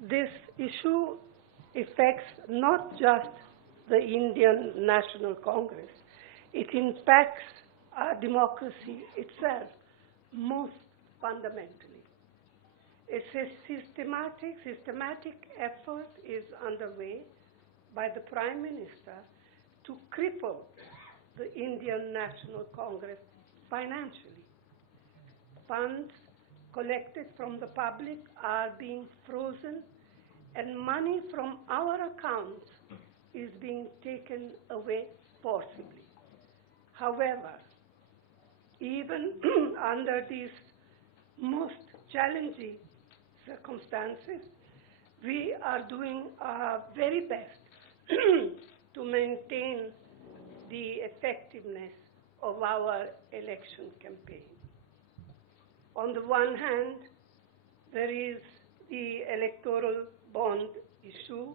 this issue affects not just the Indian National Congress, it impacts our democracy itself most fundamentally. A systematic effort is underway by the Prime Minister to cripple the Indian National Congress financially. Funds collected from the public are being frozen, and money from our accounts is being taken away forcibly. However, even under these most challenging circumstances, we are doing our very best to maintain the effectiveness of our election campaign. On the one hand, there is the electoral bond issue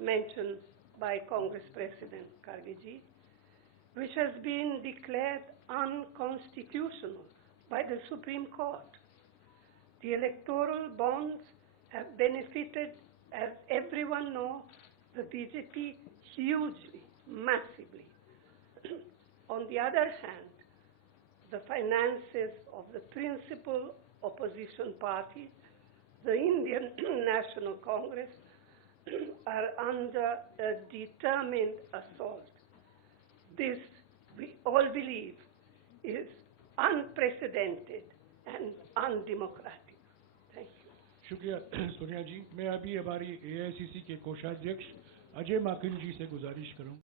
mentioned by Congress President Kharge, which has been declared unconstitutional by the Supreme Court. The electoral bonds have benefited, as everyone knows, the BJP hugely, massively. On the other hand, the finances of the principal opposition party, the Indian National Congress, are under a determined assault. This, we all believe, is unprecedented and undemocratic. Thank you. शुक्रिया सोनिया जी। मैं अभी हमारी AICC के कोषाध्यक्ष अजय माकिन जी से गुजारिश करूं